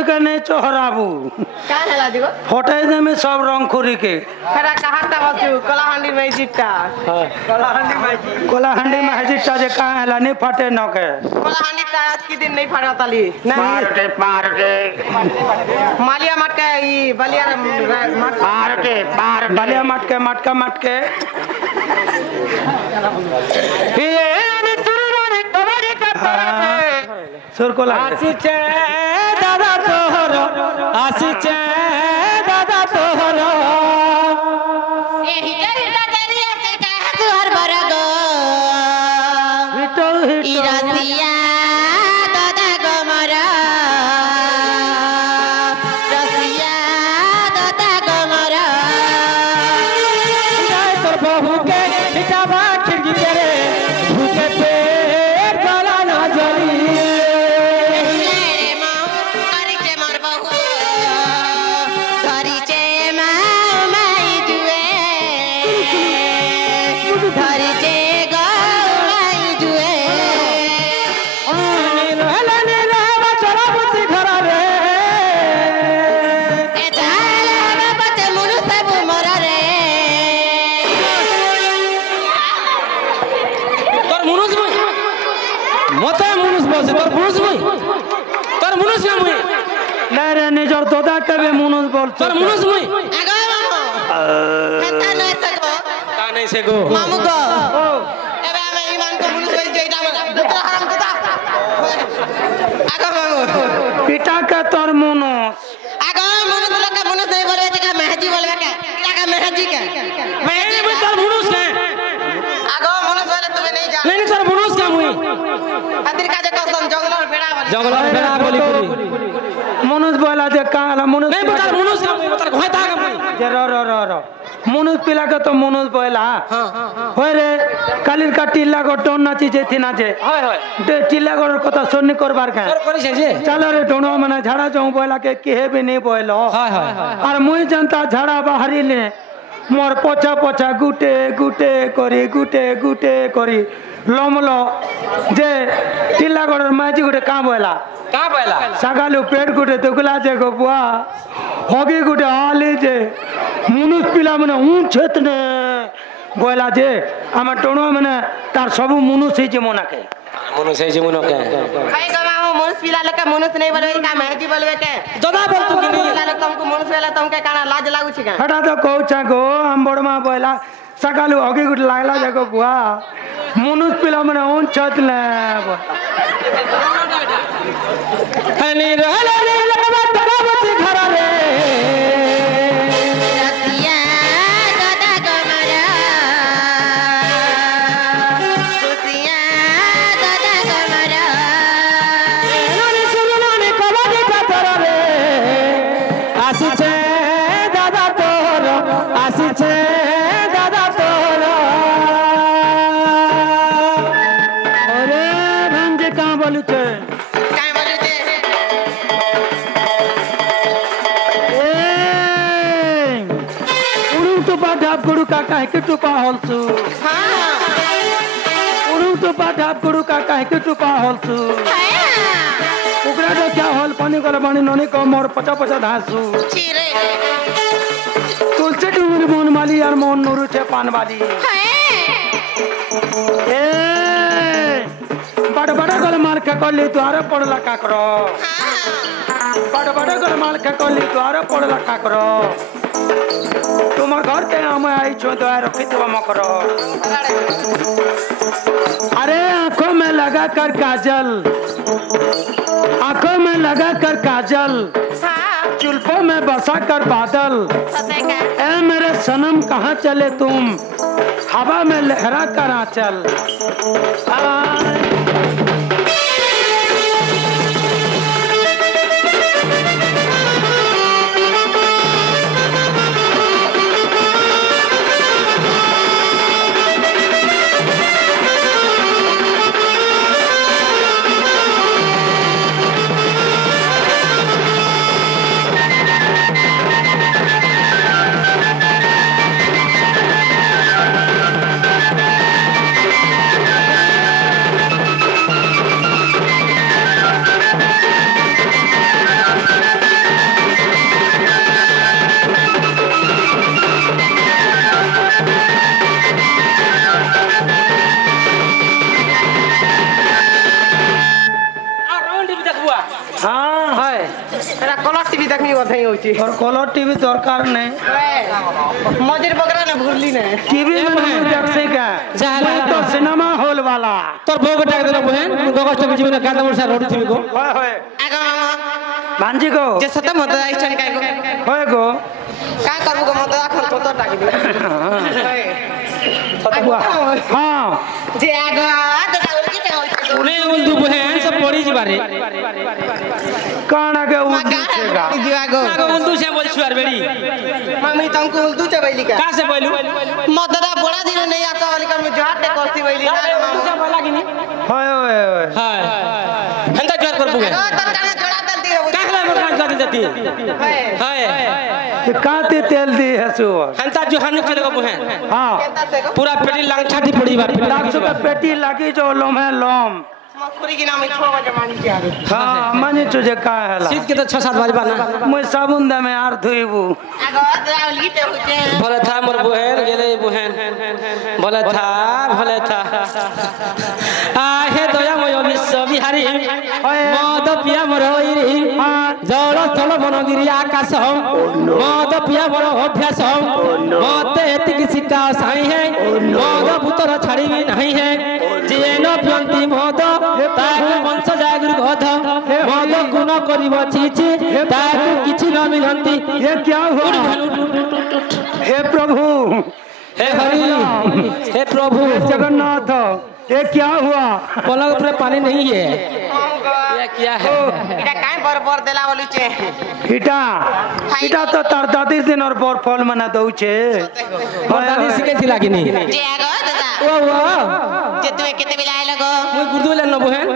खुरी के नहीं चोहराबू क्या है लाजिको फोटे दे में सब रंग खुरी के खरा कहाँ ता बच्चू कलाहंडी में जीता कोलाहंडी में हजिटा जे कहाँ है नहीं फटे न के कलाहंडी ता आज की दिन नहीं फटा ताली मार के मालिया मट के ई बलिया बलिया मट के ये तुरने कबरी का सुर को आसीचे दादा तोहर आसीचे दादा तोहर एही डरिया डरिया से कहा तुहर बरगो हिटो ई रसिया दादा गमरा रसिया दादा गमरा तोर बहू के हिटावा खिड़की तेरे भूखे पेट गला ना जली रे माऊ करिचे मोर बहू धरिचे माऊ माई जुए धरिचे गौ माई जुए ए चाला बापते मुनु सबु मोरा रे তোর মুনুস বই মতে মুনুস বসে তোর মুনুস বই তোর মুনুস না মুই नहीं रे निजर दोदा कबे मुनुस बोल তোর মুনুস বই আগো মামু হেতা নয় সগো তা নাই সে গো মামু গো এবে আমি ইমান কো মুনুস বই যেটা দুতরা হারাম কথা আগো মামু पिटा के तोर मुनुस আগো মুনুস লোকে মুনুস নাই বলবে তা মেহজি বলবে কে এটা মেহজি কে মেহজি বই তোর মুনুস না আগো মুনুস বলে তুমি নেই জানো নাই তোর মুনুস কা মুই হাতির কাজে কসম জঙ্গলের বেড়া বলে জঙ্গলের বেড়া বলি করি मुनुस बोला जे कहाँ मुनुस নাই তোর মুনুস কা মুই তোর ঘয় তা কা মুই जे रो मुनुस पिला के तो मुनुस बोला हां होय रे कालिर का टिल्ला को टोन नाची जेथि नाचे হয় হয় टिल्ला को कथा सुननी करबार के তোর করিছে যে चलो रे टोनो मने झाड़ा जाऊं बोला के केहे भी नहीं बोलो হয় হয় और मुई जनता झाड़ा बाहरी ले मोर पोछा पोछा गुटे गुटे करी लमलो जे टिल्ला गोड़ माजी गुटे का बोला কা বলা सगालू पेट गुटे दुगला जे गो बुआ होगी गुटे हाली जे मुनुस पिला मने छेत ने बोला जे आमा टोनो मने तार सबु मुनुस ही जे मोनाके মুনুস এই যে মুনকে भाई गो मामू मुनुस पिला लोग के मुनुस नहीं बोलबे का मेहजी बोलबे के দাদা বল তু কি নি पिला लोग तुमको मुनुस बोला तुमके काना लाज लागू छी का हटा तो कहूचा गो हम बड़मा बोला सगालू होगी गुटे लागला जे गो बुआ मुनुस पिला मने छेत ने हनी रहले लगवा तरावती घर रे रसिया दादा गमरा रसिया दादा गमरा ननी सुननी कबाड़ी पतर रे आसीचे दादा तोर आसीचे दादा तोर अरे रंग कहाँ बोलू छे काय बोलू ते उड़ू तो बाढ़ गुरु का कहे के टुपा होलसु हां उड़ू तो बाढ़ गुरु का कहे के टुपा होलसु उकरा तो क्या होल पानी गल पानी ननी को मोर पचा पचा धासु छिरे तुलसे डूर मोन माली यार मोन नूरू छे पान वाली ए बड़ बड़ा गल मार के कली द्वार पड़ला का करो बड़ बड़ा गल मार के कली द्वार पड़ला का करो तुम्हार घर के हम आई छो तो रखी तो हम करो अरे आंखों में लगा कर काजल आंखों में लगा कर काजल जुल्फों में बसा कर बादल ए मेरे सनम कहाँ चले तुम हवा में लहरा कर आंचल होची और कलर टीवी दरकार नहीं मजेर बकरा ना भूलली ना टीवी में नहीं देख से क्या तो सिनेमा हॉल वाला তোর বউকে ডাক দেনা বহেন গগস্ট কিছু না কাদা মরসা রোড থিবি গো होय होय आगो भांजी को जे सता मत स्टैंड काय गो होय गो काय करबो गो मत आखन तो टाकी दे हाँ जे आगो दादा उलकी ते होची উনি বন্ধু বহেন সব পড়ি যাবারে काना के उठेगा जी आगो আগো বন্ধু সে বলছু আর বেড়ি मम्मी तुमको उल्टू चबैली का কাছে বইলু मददा बड़ा दिन नहीं आता वाली का मैं जोहाट करती बैली ना লাগিনি होय होय होय হ্যাঁ হেনতা জোর করবো आगो तनका जोड़ा दल दी কাহলা মত কাজ করতে যাতি है হ্যাঁ ये काते तेल दी है सो হেনতা जो হানি চলে গো বহেন हाँ केता से गो पूरा पेटी लांग छाटी पड़ी बात लाख का पेटी लगी जो लोम है लोम मखुरी की नाम 6 बजे मानी के आगे हाँ माने तुझे का है ला শীত কে তো 6-7 বাজবা না मैं साबुन दे में आर धुईबू आगो दादा उलकी ते होचे भले था मोर बहन गेले बहन भले था आहे दया मय विश्व बिहारी मद पिया मोर इरी जल स्थल बनगिरी आकाश मद पिया मोर अभ्यास मते एतिक शिका साई है मद भूतर छाड़ीबी नहीं है जेन पियंती मद ताकु वंश जागुर गध मद गुण करिब छी ताकु किछि न मिलंती ये क्या हुआ हे प्रभु हे हरि हे प्रभु जगन्नाथ ये क्या हुआ पलंग पर पानी नहीं है ये क्या है इटा काय बर देला बोलू छे इटा इटा तो तार दादी दिन और बर फल मना दउ छे और दादी सिखे थी लागिनी जे आगो दादा ओ जे तुमे केते बेला आइलो गो मुई गुरदु ले न बहन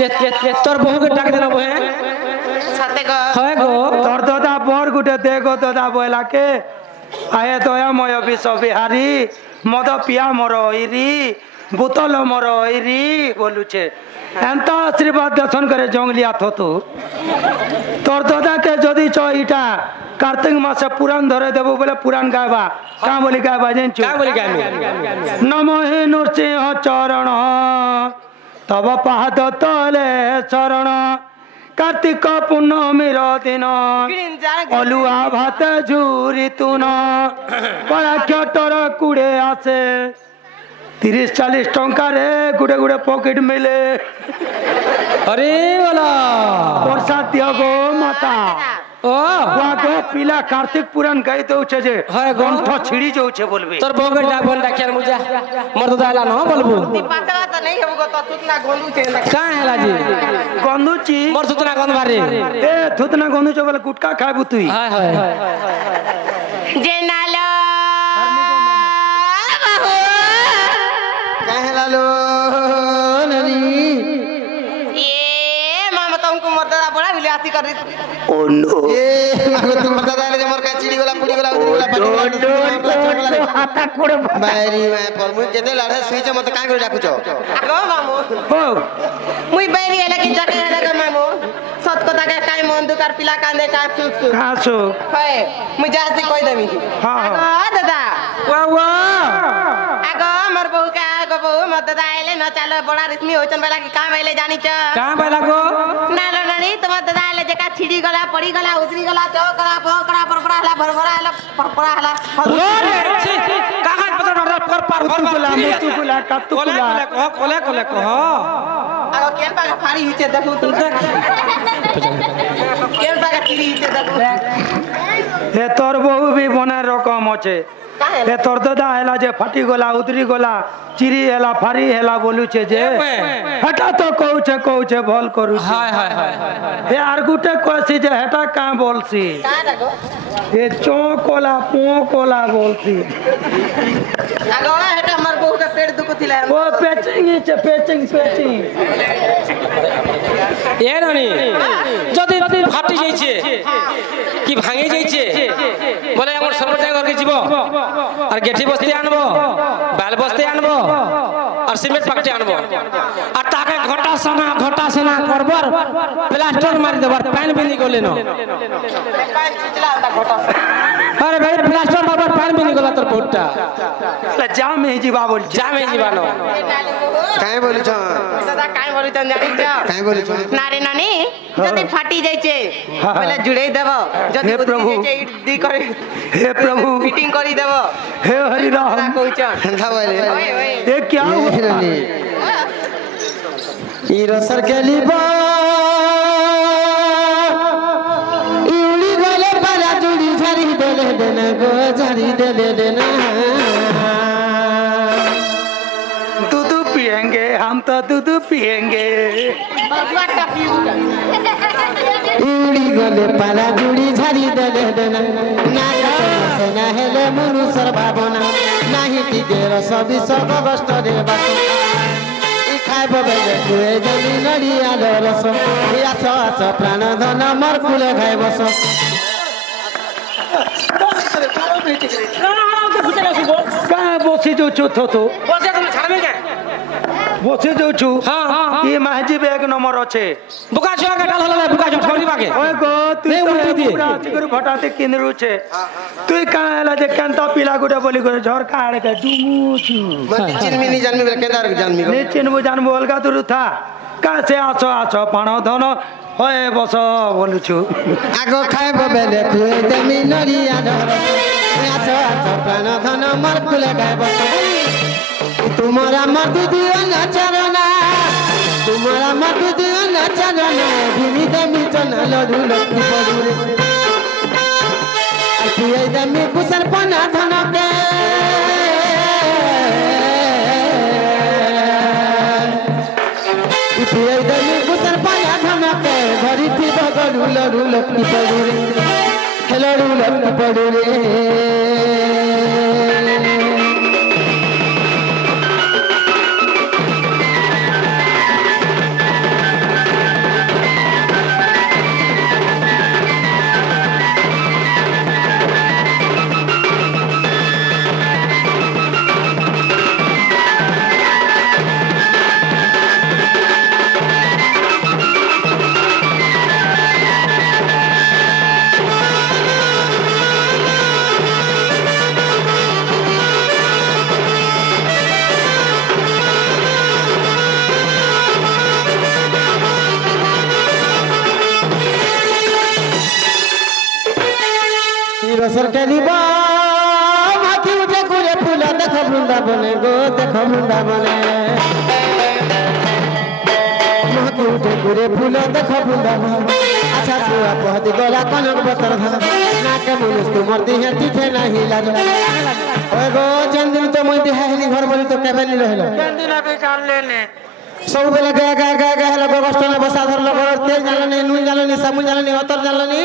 ये तोर बहू के डाक देना बहन सते गो है गो तोर दादा बर गुटे देखो दादा बोला के आए दयामय विश्व बिहारी मद पिया मोर इरी बोतल मोर इरी बोलू छे एंता आशीर्वाद दर्शन करे जंगलिया थतु तोर दादा के जदि च इटा कार्तिक मासे पुराण धरे देबो बोले पुराण गायबा का बोली गायबा जानछु क्या बोली गामी नमो हे नृसिंह चरण तब पाद तले शरण कार्तिक पूर्णमीर दिन ग्रीन जान अलुआ भात झुरी तुन पराक्षर कुड़े आसे 30-40 टंका रे गुड़े गुड़े पॉकेट मिले अरे वाला प्रसाद दियो गो माता ओ गो पिला कार्तिक पुराण गाई दउछे जे हाय गो। कंठ छिड़ी जाउछे बोलबे तोर बहू के डाक बन डाकिया मुजा मोर तो दाला न बोलबू पाता तो नहीं होगो तो तुतना गोलू छे का हैला जी गंदुची मोर सुतना गंध बारे ए थुतना गंदुचे बोले गुटका खाबू तुई हाय हाय जे नालो काहे लालो ननी ये मामा तुमको मददा बड़ा विलासी कर रही ओ नो ए मागो तुम बता दाले जे मोर का चिड़ी वाला पुड़ी वाला उड़ी वाला पानी वाला हाथा कोड़े बायरी मैं पर मुई केते लाड़े सुई जे मत का करे डाकुचो आगो मामू हो मुई बैरी आला की जाके आला का मामू सत कथा के काई मन दुकार पिला कांदे का सुक सुक खासो है मुई जासे कोई देमी हाँ। आगो दादा वाह वाह आगो मर बहू का आगो बहू मददा आइले न चालो बड़ा रश्मि होचन वाला की काम आइले जानी छ कहां बैला गो ना ना नहीं तो मददा आइले जका छिड़ी गला पड़ी गला उतरी गला चौकड़ा पोकड़ा परपड़ा हला भरभरा हला परपड़ा हला कहां पता कर पार मुतुकुला कत्तुकुला कोले कोले कह आगो केन पागा फाड़ी हिचे देखू तू केन पागा छिड़ी हिचे देखू ए तोर बहु भी बना रकम আছে काहे ए तोर दादा हेला जे फाटी गला उतरी गला चिरी हेला फारी हेला बोलू छे जे हटा तो कहू छे भल करू छे हाय हाय हाय ए आर गुटे कहसी जे हटा का बोलसी का देखो ए चौकोला पोकोला बोलसी आगो हेटा हमर बहू का पेट दुखु थिला ओ पेचिंग छे पेचिंग ए रानी যদি ফাটি যাইছে কি ভাঙে যাইছে বলে আমার সর্বদাই ঘরকে যাব আর গেঠি বস্তি আনবো বাল বস্তি আনবো আর সিমেন্ট পাকটে আনবো আর তাকে ঘটা সোনা করবার প্লাস্টার মারি দেবার প্যান বিনি গলে না আরে ভাই প্লাস্টার বাবার প্যান বিনি গলা তোর বোটটা জাম হয়ে যাবা বলছি জামে জীবানো কাই বলিছ দাদা কাই বলিছেন জানিছ কাই বলিছ না রে নানি যদি ফাটি যাইছে বলে জুড়েই দেব যদি হে বুদ্ধি প্রভু। যাইছে ইট দি করে हे प्रभु ফিটিং করি দেব हे हरि না राम কইছন হেন্ধা বলে ওই ওই ये क्या हुआ ই রসর গলিবা ইউলি গলে পালা জুড়ি ঝাড়ি দেলে দেনা গো ঝাড়ি দেলে দেনা दूध पिएंगे हम तो दूध पिएंगे বাবুটা পিউটা ইউলি গলে পালা জুড়ি ঝাড়ি দেলে দেনা না কাছে না হেলে মনুষর ভাবনা নাহি টিকে রস বিষ কষ্ট রে বাত ই খাইব বেলে কুয়ে জমি নড়িয়া রস আছ আছ প্রাণ ধন মর কুলে খাই বস कहाँ बसी जाऊ तो बसी जाऊ ये महजी एक नंबर अच्छे বুকা ছুয়া কাটাল হলো বুকা ছুয়া ঠরি বাকে ओए गो तू नहीं, तो उल्टी दिए। पूरा चिकर फटाते किंदरू छे तू कहाँ आला जे कंता पीला गुडा बोली करे झर काड़ के डुमुचू मत चिनमी जानमी बले केदार जानमी ने चिनबो जानबो अलगा दुरु था कहाँ से आछो आछो पाणो धन होए बस बोलुछु আগ খাইব বেলে কুয়ে জমি নড়িয়া রস আছ আছ প্রাণ ধন মর কুলে খাই বস তোমারা মধু দিও না চরণা তোমারা মধু দিও না চরণা ভিনি দমি চনা লড়ু লক্ষ্মী পড়ুরে আর পিয়ে দমি কুসর পনা ধনকে পিয়ে দমি কুসর পনা ধনকে ধরি থিব গড়ু লড়ু লক্ষ্মী পড়ুরে লড়ু লক্ষ্মী পড়ুরে রসর খেলিবা মাথি উঠে ঘুরে ফুল দেখ বৃন্দাবনে গো দেখ বৃন্দাবনে মাথি উঠে ঘুরে ফুল দেখ বৃন্দাবন আচ্ছা শুয়া পহতি গলা কনক বতর ধন নাকে মনুষ তুমর দিহে টিঠে নাহি লাজ ওই গো চন্দিন তো মই দিহা হেলি ঘর বলি তো কেবেলি রহিল दिन अभी जान लेने ସବୁବେଳେ ଗା ହେଲେ ଗୋବଷ୍ଟନେ ବସା ଧରଲ ଘର ତେଲ ଜାଣନି ନୁନ ଜାଣନି ସାବୁନ ଜାଣନି ଅତର ଜାଣନି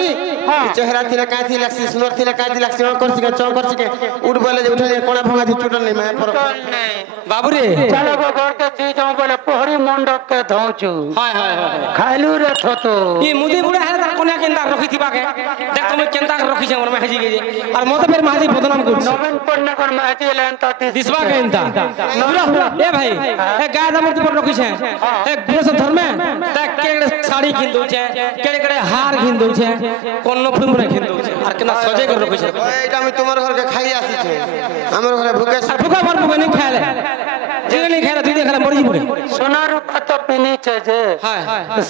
চেহারা থিলা কাই থি লাগছি সুন্দর থিলা কাই থি লাগছি করছি কে চং করছি কে উঠ বলে যে উঠে কোনা ভাঙা দি টুটল নাই মায়ের পর বাবুরে चलो गो घर के थी जाऊं बोले पोहरी मंडप के धौचू হয় হয় হয় खाइलू रे थतो ই মুদি বুড়া হেলে তার কোনা কেন্দা রখি থিবাকে দেখ তুমি কেন্দা রখি ছে মোর মাঝি গেছে আর মতে ফের মাঝি বদনাম করছে नवीन पढ़ने कर महती लेन तो দিসবা কেন্দা এ ভাই এ গায় দামতি পর রখিছে এ পুরুষ ধর্মে দেখ কেড়ে শাড়ি কিন দউছে কেড়ে কেড়ে হার কিন দউছে কোন ফুমরা কিন দউছে আর কেনা সজে করে রখিছে এটা আমি তোমার ঘরকে খাই আসিছে আমার ঘরে ভুকে আর ফুকা মার ফুকা নি খালে যে নি খালে তুই দেখালে মরি যাবে सोना रूपा तो पिनी छे जे হ্যাঁ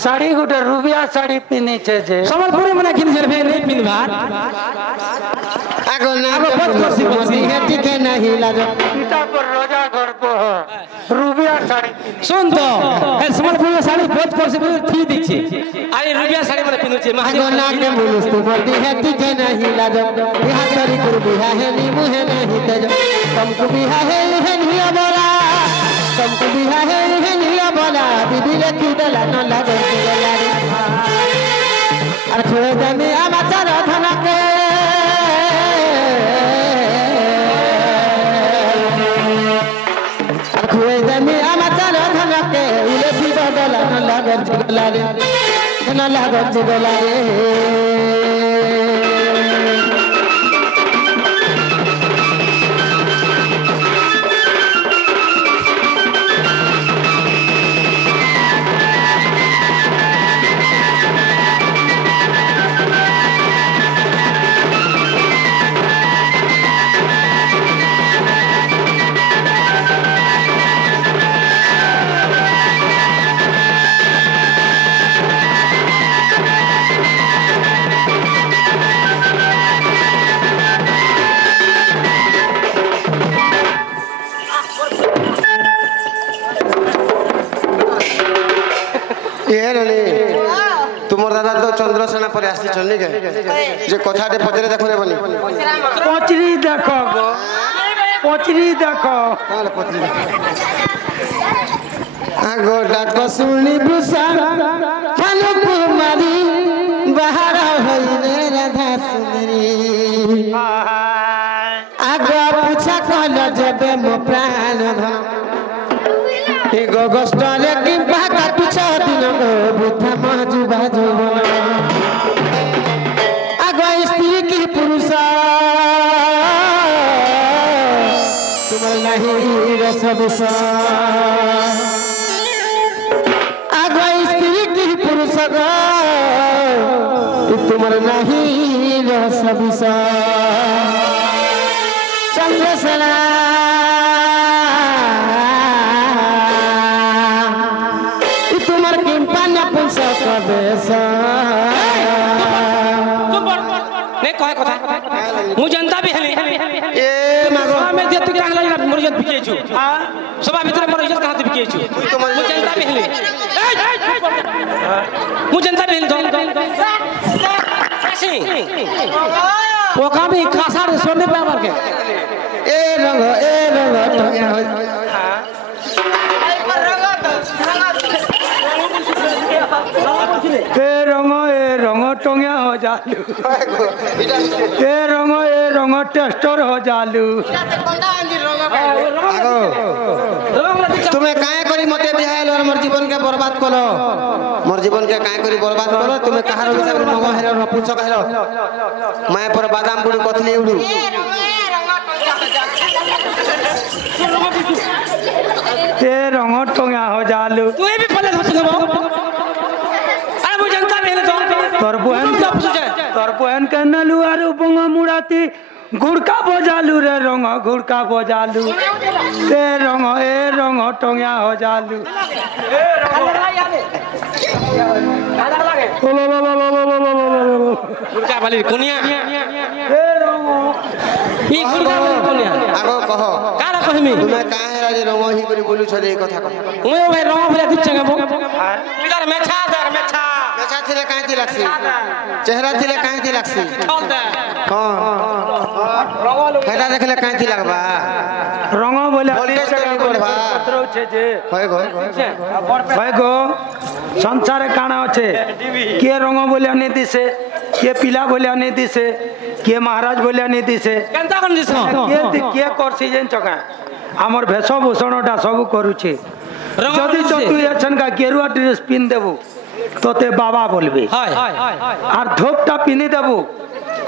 साड़ी गुटे रुबिया साड़ी पिनी छे जे সম্বলপুরে মানে কিনছে ভাই নেই পিনবার আগো না আগো বদ করছি বলছি টিকে নাহি লাজ सीता पर रोजा घर को रुबिया साड़ी पिनी শুন তো এই সম্বলপুরে শাড়ি বহুত করছে বলে থি দিচ্ছে আর এই রুবিয়া শাড়ি মানে পিনুছে মাঝে আগো না কে মুনুস তোমার দিহে টিকে নাহি লাজ বিহা করি গুরু বিহা হেলি মুহে নাহি তেজ তুমকু বিহা হেলি হেলিয়া বলা তুমকু বিহা হেলি হেলিয়া বলা বিবি লেখি দেলা ন লাগে গলারে আর খুঁড়ে জানি আমাচার ধনকে আর খুঁড়ে জানি আমাচার ধনকে উলে ফিব গলা ন লাগে গলারে ন লাগে গলারে ठीक है जे कथाटे पचरे देखो रे बनी पचरी देखो गो पचरी देखो ताले पचरे आगो डाक सुनी भूषा भानु कुमारी बाहर होइने राधा सुंदरी आगो पूछा कहल जबे मो प्राण धन ए गो गोष्ठले किंपा काटुछ दिन गो बुद्धा मजुबा जोवन आगो स्त्री की पुरुष तुमर नहीं रस विषा आगो स्त्री की पुरुष गो तुमर नहीं रस विषा चंद्रसेना तुमर किंपा नपुंसक बेसा नहीं कहे कथा मु जनता भी हेली ए मागो में दे तू कांगला मोर इज्जत बिके छु सभा भीतर मोर इज्जत कहां बिके छु मु जनता भी हेली मु जनता भी हेली सासी ओका भी खासा रे सोने पे मार के ए रंग टंगा हो ए रंग टंगिया हो जालू ए रंग टेस्टर हो जालू आगो तुम्हें काहे करी मते बिहाइल और मोर जीवन के बर्बाद करो मोर जीवन के काहे करी बर्बाद करो तुम्हें कहार हिसाब रे मगो हेरो नपुंसक हेरो मैं पर बादाम बुड़ी कथली उडू ए रंग टंगिया हो जालू तू भी पले धस गबो अरे मु जनता भी हेली तोर बहन के नलू आरु बंग मुड़ाती गुड़का बजालू रे रंग गुड़का बजालू ए रंग टंगिया हो जालू गुड़का वाली कुनिया ए रंग ई गुड़का वाली कुनिया आगो कहो कारा कहमी तुम्हें काहे राजे रंग ही करी बोलू छले कथा कहो मु भाई रंग भले दिछ गबो इधर मेछा पेछा थिले काहे थी लागसी चेहरा थिले काहे थी लागसी छोड़ दे हां हेटा देखले काहे थी लागबा रंग बोले वोल्टेज करी बढ़बा पत्रो छे जे होय गो संसार काना আছে কে রঙ বলে আনি দিছে কে পিলা বলে আনি দিছে কে মহারাজ বলে আনি দিছে কেনতা কোন দিছ কে করছি যেন চকা আমার বেশভূষণটা সব করুছে যদি তুই এছনকা গেরুয়া ড্রেস পিন দেবু তোতে বাবা বলবে হায় আর ধোপটা পিনি দেবু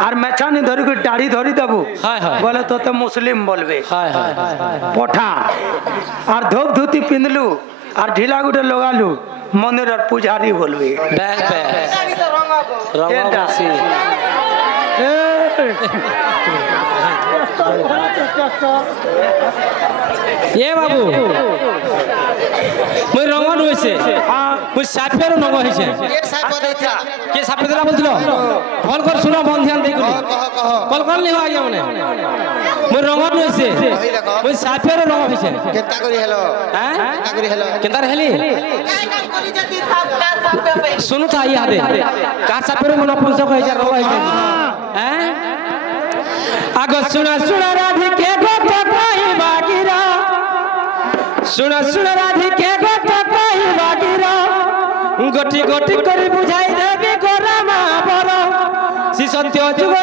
আর মেছানি ধরি দাড়ি ধরি দেবু বলে তোতে মুসলিম বলবে হায় হায় পঠা আর ধোপ ধুতি পিনলু আর ঢিলা গুটে লগালু মন্দিরের পূজারি বলবে ব্যাস ব্যাস রঙ বাসি এ বাবু মই রঙ নইছে মই সাফের রঙ হইছে एक साइड पर देखा কে সাফে দিলা বলছিল ফল কর শুনো মন ধ্যান দেই कहो কল কল নি হয় মানে মই রঙ নইছে মই সাফের রঙ হইছে केता करी हेलो হ্যাঁ केता करी हेलो কেনতার হেলি सुनु था याद है का साफेर मन पुंस कहि रंग हइছে हैं आगो सुना सुना राधिके गोट कहि बागिरा सुना सुना राधिके गोट कहि बागिरा गोटी गोटी करी बुझाई देबी गोरामा बर सि सत्य जुग